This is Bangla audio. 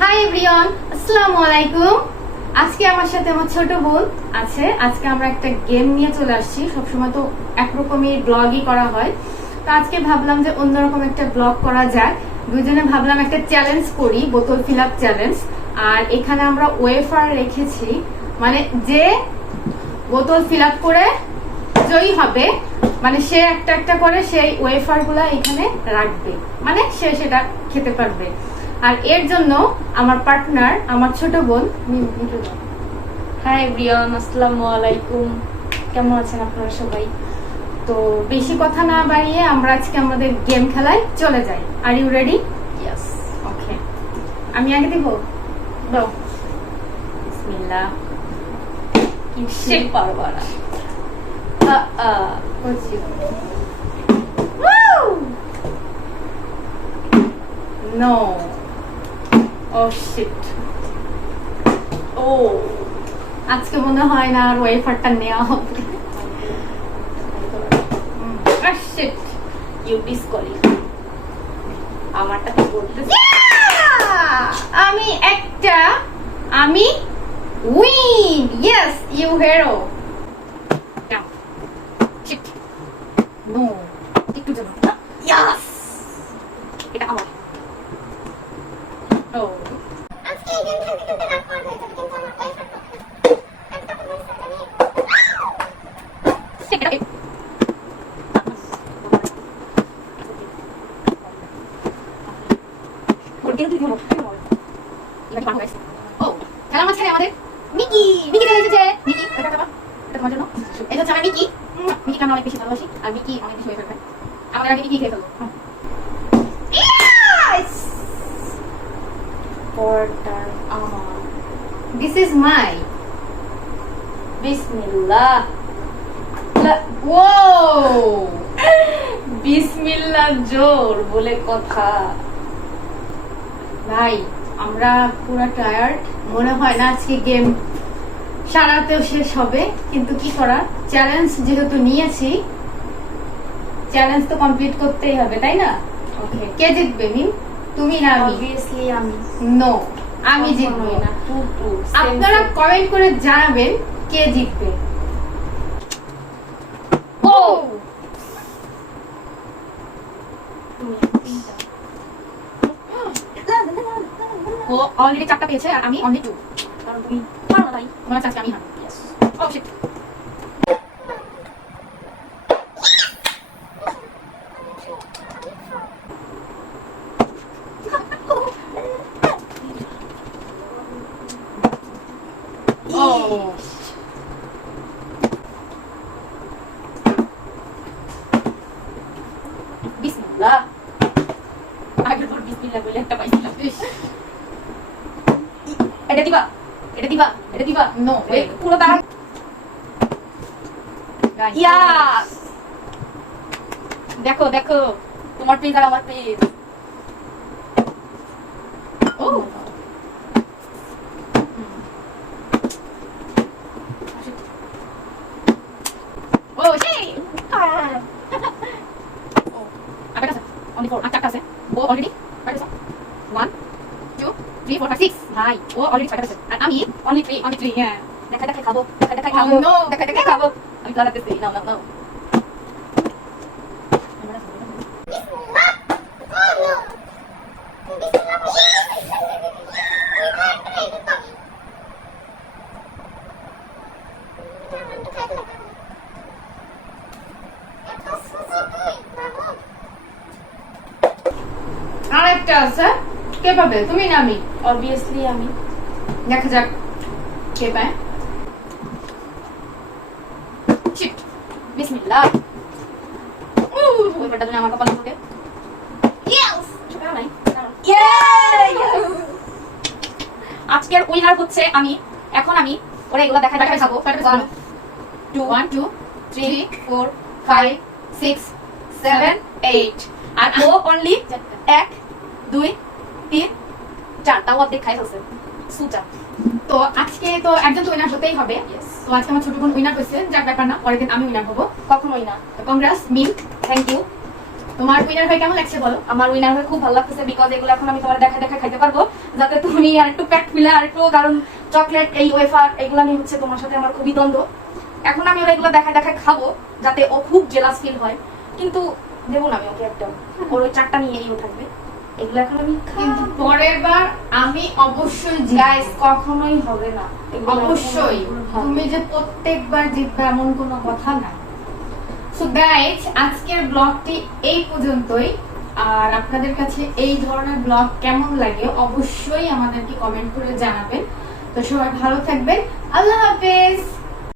হাই এভরিওয়ান আসসালামু আলাইকুম আজকে আমার সাথে আমার ছোট বোন আছে। আজকে আমরা একটা গেম নিয়ে চলে আসছি। সবসময় তো একরকমই ব্লগই করা হয়। তো আজকে ভাবলাম যে অন্যরকম একটা ব্লগ করা যায় দুজনে ভাবলাম একটা চ্যালেঞ্জ করি, বোতল ফিল আপ চ্যালেঞ্জ আর এখানে আমরা ওয়েফার রেখেছি। মানে যে বোতল ফিল আপ করে জয়ী হবে মানে সে একটা একটা করে সেই ওয়েফারগুলা এখানে রাখবে। মানে সে সেটা খেতে পারবে। আর এর জন্য আমার পার্টনার আমার ছোট বোন হাই এভরিওয়ান আসসালামু আলাইকুম। কেমন আছেন আপনারা সবাই? তো বেশি কথা না বাড়িয়ে আমরা আজকে আমাদের গেম খেলায় চলে যাই। Are you ready yes okay আমি আগে দিব? দাও। বিসমিল্লাহ। সে পারবা না! No. Oh shit. ও আজকে মনে হয় না আর ওয়েফারটা নেওয়া হবে। Shit. ইউ ডিসকলি আমারটা তো বলতেছি আমি একটা আমি win yes you hero no একটু জন্য ইয়াস এটা আমার ও আজকে এই গেম খেলতে খেলতে রাত পার হয়ে যাবে কিন্তু আমার ওয়াইফাই আমি তখন বুঝতে পারি সেটাকে ও খেলার মাঝখানে আমাদের মিকি মিকি চলে এসেছে। মিকি তোমার জন্য। এটা হচ্ছে মিকি। উম, আমরা অনেক বেশি ভালোবাসি আর মিকি অনেক বেশি আমাদের আগে মিকি খেয়ে This is my. বিসমিল্লাহ Whoa! বিসমিল্লাহ জোর বলে কথা। ভাই আমরা পুরো টায়ার্ড মনে হয় না আজকে গেম সারাতেও শেষ হবে কিন্তু কি করা চ্যালেঞ্জ যেহেতু নিয়েছি চ্যালেঞ্জ তো কমপ্লিট করতেই হবে তাই না ওকে কে জিতবে মিম তুমি না আমি অবভিয়াসলি আমি নো আমি জিতবো না আপনারা কমেন্ট করে জানাবেন কে জিতবে ও ও অলরেডি চারটা পেয়েছে আর আমি অনলি টু কারণ তুমি পারো না তাই মনে হচ্ছে আজকে আমি হারবো ইয়েস ও শিট ও বিসমিল্লাহ আগের বার বিসমিল্লাহ বলে একটা পাইছিলাম ইস, এটা দিবা এটা দিবা এটা দিবা। ওই wait. পুরো guys. ইয়াস দেখো দেখো তোমার পেজ আর আমার পেজ ও ও সেই ও আগে আছে অনলি ফোর আর আছে। ও অলরেডি আছে। ওয়ান থ্রি ফোর সিক্স ভাই ও অলরেডি ছয়টা আছে আর আমি অনলি থ্রি অনলি থ্রি হ্যাঁ দেখা দেখা খাব দেখা দেখা খাব no. দেখা দেখা খাব আমি প্ল্যান করতেছি নাও নাও নাও আর একটা আছে কে পাবে? তুমি না আমি? অবভিয়াসলি আমি। দেখা যাক কে পায়। শিট বিসমিল্লাহ। আমার কপালে থাকে আজকের উইনার হচ্ছে আমি। এখন আমি ওরা এগুলো দেখা দেখা খাব। Two one two three four five six seven eight আর ও অনলি এক দুই তিন চারটা অর্ধেক খাই ফেলছে তো আজকে তো একজন তো উইনার হতেই হবে। তো আজকে আমার ছোট বোন উইনার হয়েছে যার ব্যাপার না পরের দিন আমি উইনার হব। কখনোই না কংগ্রেস থ্যাংক ইউ তোমার উইনার হয়ে কেমন লাগছে বলো? আমার উইনার হয়ে খুব ভালো লাগতেছে বিকজ এগুলো এখন আমি তোমার দেখা দেখা খাইতে পারব। যাতে তুমি আর একটু প্যাক ফিলে আর একটু কারণ চকলেট এই ওয়েফার এগুলো নিয়ে হচ্ছে তোমার সাথে আমার খুবই দ্বন্দ্ব। এখন আমি ওরা এগুলো দেখা দেখা খাব যাতে ও খুব জেলাস ফিল হয়। কিন্তু দেবো না আমি ওকে একদম। ওর ওই চারটা নিয়েই ও থাকবে। এগুলো এখন আমি কিন্তু পরের বার আমি অবশ্যই গাইস কখনোই হবে না। অবশ্যই। তুমি যে প্রত্যেকবার জিতবে এমন কোনো কথা না। সো গাইজ আজকের ব্লগটি এই পর্যন্তই। আর আপনাদের কাছে এই ধরনের ব্লগ কেমন লাগে অবশ্যই আমাদেরকে কমেন্ট করে জানাবেন। তো সবাই ভালো থাকবেন। আল্লাহ হাফেজ!